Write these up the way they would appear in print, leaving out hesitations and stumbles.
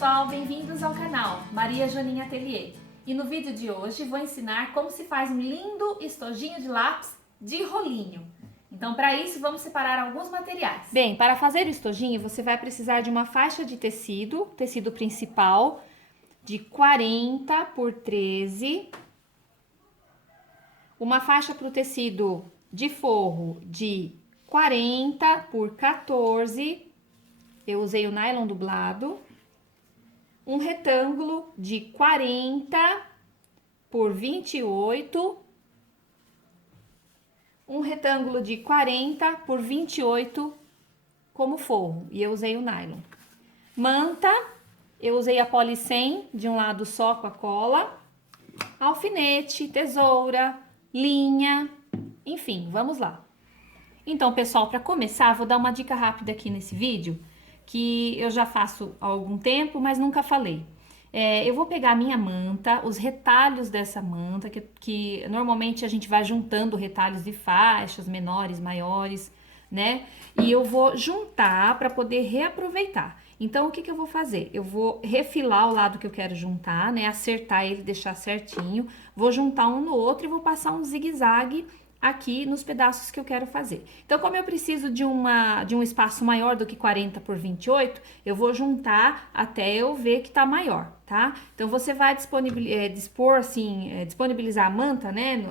pessoal, bem-vindos ao canal Maria Joaninha Atelier. E no vídeo de hoje vou ensinar como se faz um lindo estojinho de lápis de rolinho. Então para isso vamos separar alguns materiais. Bem, para fazer o estojinho você vai precisar de uma faixa de tecido principal de 40 por 13, uma faixa para o tecido de forro de 40 por 14, eu usei o nylon dublado, um retângulo de 40 por 28, um retângulo de 40 por 28 como forro, e eu usei o nylon. Manta, eu usei a poli 100 de um lado só com a cola, alfinete, tesoura, linha, enfim, vamos lá. Então, pessoal, para começar, vou dar uma dica rápida aqui nesse vídeo, que eu já faço há algum tempo, mas nunca falei. Eu vou pegar a minha manta, os retalhos dessa manta, que normalmente a gente vai juntando retalhos de faixas menores, maiores, né? E eu vou juntar para poder reaproveitar. Então, o que eu vou fazer? Eu vou refilar o lado que eu quero juntar, né? Acertar ele, deixar certinho. Vou juntar um no outro e vou passar um zigue-zague aqui nos pedaços que eu quero fazer. Então, como eu preciso de um espaço maior do que 40 por 28, eu vou juntar até eu ver que tá maior, tá? Então, você vai disponibilizar a manta, né,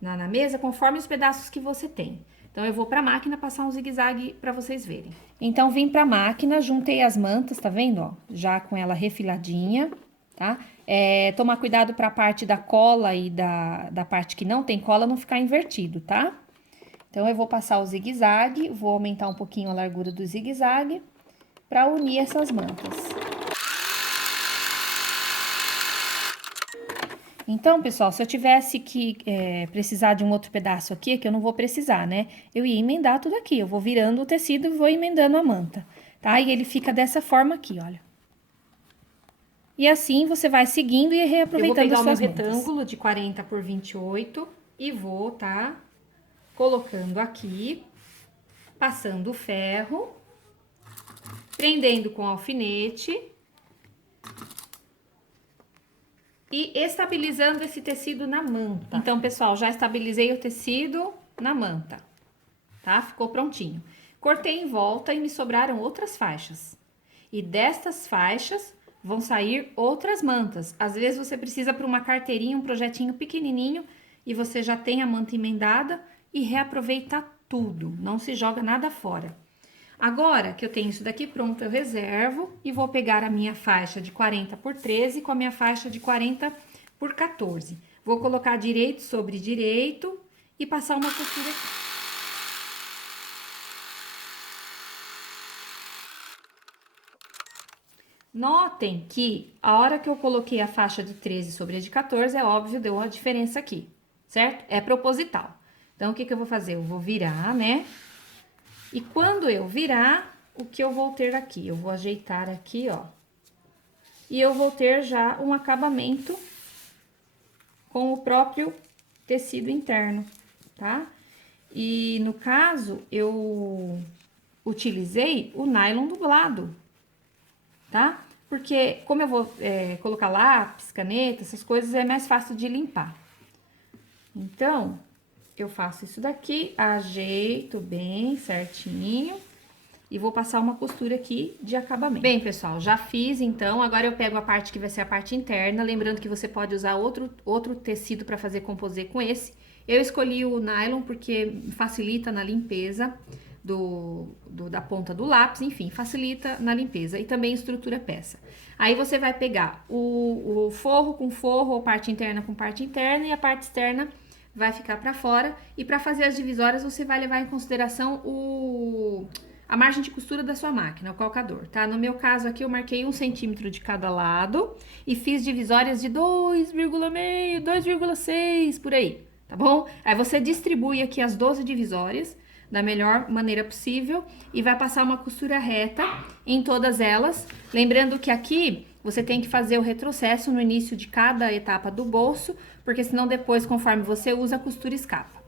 na mesa, conforme os pedaços que você tem. Então, eu vou pra máquina passar um zigue-zague pra vocês verem. Então, vim pra máquina, juntei as mantas, tá vendo, ó? Já com ela refiladinha, tá? Tomar cuidado para a parte da cola e da parte que não tem cola não ficar invertido, tá? Então, eu vou passar o zigue-zague, vou aumentar um pouquinho a largura do zigue-zague para unir essas mantas. Então, pessoal, se eu tivesse que precisar de um outro pedaço aqui, que eu não vou precisar, né? Eu ia emendar tudo aqui, eu vou virando o tecido e vou emendando a manta, tá? E ele fica dessa forma aqui, olha. E assim você vai seguindo e reaproveitando as suas mantas. Eu vou pegar o meu retângulo de 40 por 28 e vou tá colocando aqui, passando o ferro, prendendo com alfinete e estabilizando esse tecido na manta. Então, pessoal, já estabilizei o tecido na manta, tá? Ficou prontinho. Cortei em volta e me sobraram outras faixas. E destas faixas vão sair outras mantas. Às vezes você precisa para uma carteirinha, um projetinho pequenininho, e você já tem a manta emendada e reaproveita tudo, não se joga nada fora. Agora que eu tenho isso daqui pronto, eu reservo e vou pegar a minha faixa de 40 por 13 com a minha faixa de 40 por 14. Vou colocar direito sobre direito e passar uma costura aqui. Notem que a hora que eu coloquei a faixa de 13 sobre a de 14, é óbvio, deu uma diferença aqui, certo? É proposital. Então, o que eu vou fazer? Eu vou virar, né? E quando eu virar, o que eu vou ter aqui? Eu vou ajeitar aqui, ó. E eu vou ter já um acabamento com o próprio tecido interno, tá? E, no caso, eu utilizei o nylon dublado, tá? Porque como eu vou colocar lápis, caneta, essas coisas, é mais fácil de limpar. Então, eu faço isso daqui, ajeito bem certinho e vou passar uma costura aqui de acabamento. Bem, pessoal, já fiz, então, agora eu pego a parte que vai ser a parte interna, lembrando que você pode usar outro tecido para fazer composê com esse. Eu escolhi o nylon porque facilita na limpeza da ponta do lápis, enfim, facilita na limpeza e também estrutura a peça. Aí você vai pegar o forro com forro, ou parte interna com parte interna, e a parte externa vai ficar para fora. E para fazer as divisórias, você vai levar em consideração a margem de costura da sua máquina, o calcador, tá? No meu caso aqui, eu marquei 1 centímetro de cada lado e fiz divisórias de 2,5, 2,6, por aí, tá bom? Aí você distribui aqui as 12 divisórias da melhor maneira possível e vai passar uma costura reta em todas elas. Lembrando que aqui você tem que fazer o retrocesso no início de cada etapa do bolso, porque senão depois, conforme você usa, a costura escapa.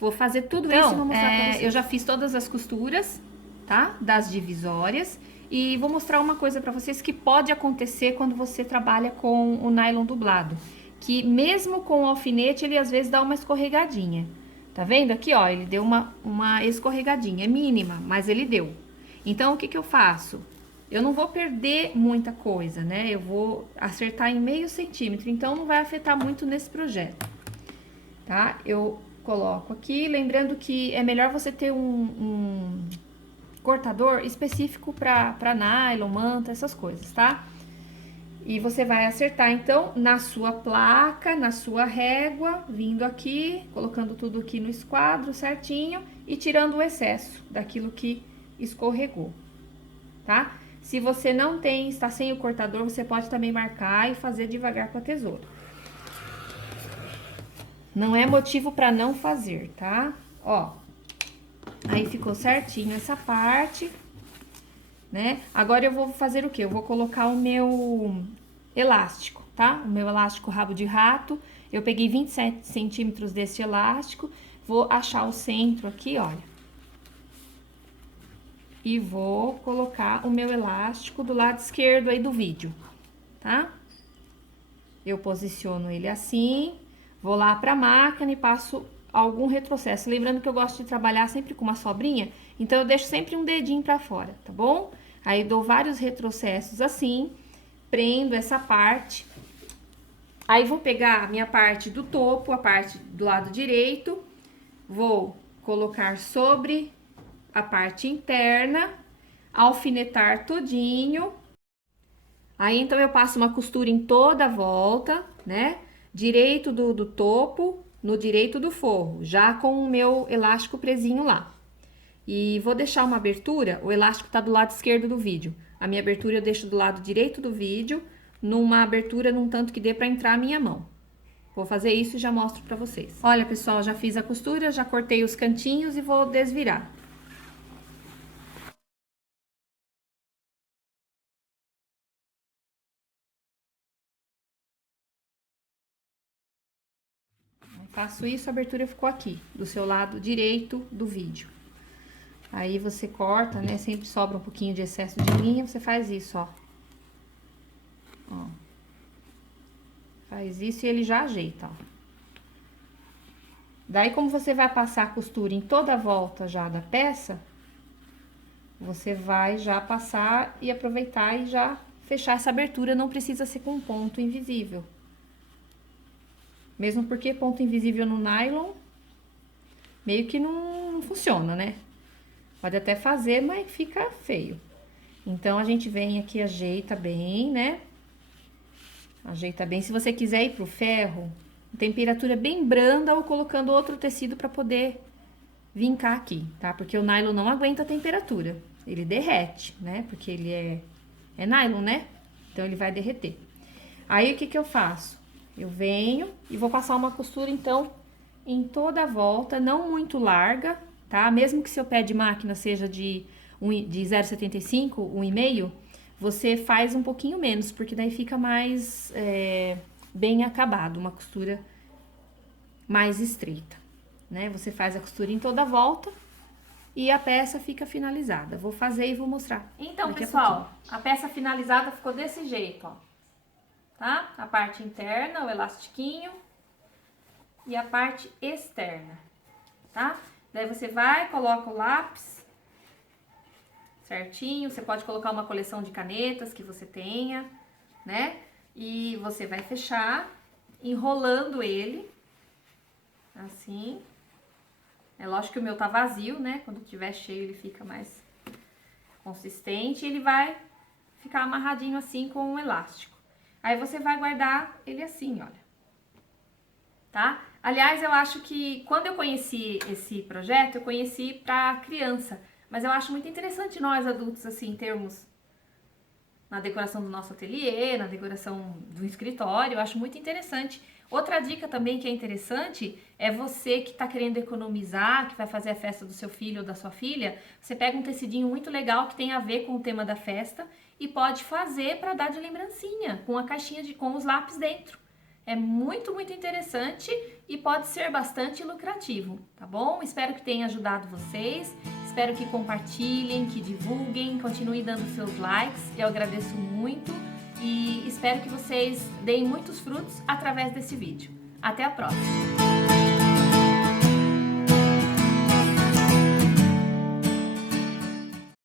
Vou fazer tudo isso e vou mostrar pra vocês. Eu já fiz todas as costuras, tá? Das divisórias. E vou mostrar uma coisa para vocês que pode acontecer quando você trabalha com o nylon dublado, que mesmo com o alfinete ele às vezes dá uma escorregadinha. Tá vendo aqui, ó, ele deu uma escorregadinha, é mínima, mas ele deu. Então, o que que eu faço? Eu não vou perder muita coisa, né? Eu vou acertar em meio centímetro, então não vai afetar muito nesse projeto, tá? Eu coloco aqui, lembrando que é melhor você ter um cortador específico para nylon, manta, essas coisas, tá? E você vai acertar, então, na sua placa, na sua régua, vindo aqui, colocando tudo aqui no esquadro certinho e tirando o excesso daquilo que escorregou, tá? Se você não tem, está sem o cortador, você pode também marcar e fazer devagar com a tesoura. Não é motivo para não fazer, tá? Ó, aí ficou certinho essa parte, né? Agora eu vou fazer o quê? Eu vou colocar o meu elástico, tá? O meu elástico rabo de rato. Eu peguei 27 centímetros desse elástico, vou achar o centro aqui, olha. E vou colocar o meu elástico do lado esquerdo aí do vídeo, tá? Eu posiciono ele assim, vou lá pra máquina e passo algum retrocesso. Lembrando que eu gosto de trabalhar sempre com uma sobrinha, então eu deixo sempre um dedinho pra fora, tá bom? Aí dou vários retrocessos assim, prendo essa parte. Aí vou pegar a minha parte do topo, a parte do lado direito, vou colocar sobre a parte interna, alfinetar todinho. Aí, então, eu passo uma costura em toda a volta, né? Direito do topo, no direito do forro, já com o meu elástico presinho lá. E vou deixar uma abertura, o elástico tá do lado esquerdo do vídeo. A minha abertura eu deixo do lado direito do vídeo, numa abertura num tanto que dê pra entrar a minha mão. Vou fazer isso e já mostro pra vocês. Olha, pessoal, já fiz a costura, já cortei os cantinhos e vou desvirar. Faço isso, a abertura ficou aqui, do seu lado direito do vídeo. Aí você corta, né? Sempre sobra um pouquinho de excesso de linha, você faz isso, ó. Ó. Faz isso e ele já ajeita, ó. Daí, como você vai passar a costura em toda a volta já da peça, você vai já passar e aproveitar e já fechar essa abertura, não precisa ser com ponto invisível. Mesmo porque ponto invisível no nylon meio que não funciona, né? Pode até fazer, mas fica feio. Então, a gente vem aqui e ajeita bem, né? Ajeita bem. Se você quiser ir pro ferro, temperatura bem branda ou colocando outro tecido para poder vincar aqui, tá? Porque o nylon não aguenta a temperatura. Ele derrete, né? Porque ele é nylon, né? Então, ele vai derreter. Aí, o que que eu faço? Eu venho e vou passar uma costura, então, em toda a volta, não muito larga, tá? Mesmo que seu pé de máquina seja de 0,75, 1,5, você faz um pouquinho menos, porque daí fica mais bem acabado, uma costura mais estreita, né? Você faz a costura em toda a volta e a peça fica finalizada. Vou fazer e vou mostrar. Então, pessoal, a peça finalizada ficou desse jeito, ó. Tá? A parte interna, o elastiquinho e a parte externa, tá? Daí você vai, coloca o lápis certinho, você pode colocar uma coleção de canetas que você tenha, né? E você vai fechar enrolando ele, assim. É lógico que o meu tá vazio, né? Quando tiver cheio ele fica mais consistente e ele vai ficar amarradinho assim com o elástico. Aí você vai guardar ele assim, olha. Tá? Aliás, eu acho que quando eu conheci esse projeto, eu conheci para criança. Mas eu acho muito interessante nós adultos, assim, termos na decoração do nosso ateliê, na decoração do escritório. Eu acho muito interessante. Outra dica também que é interessante é você que está querendo economizar, que vai fazer a festa do seu filho ou da sua filha, você pega um tecidinho muito legal que tem a ver com o tema da festa e pode fazer para dar de lembrancinha, com a caixinha com os lápis dentro. É muito, muito interessante e pode ser bastante lucrativo, tá bom? Espero que tenha ajudado vocês. Espero que compartilhem, que divulguem, continuem dando seus likes. Eu agradeço muito e espero que vocês deem muitos frutos através desse vídeo. Até a próxima!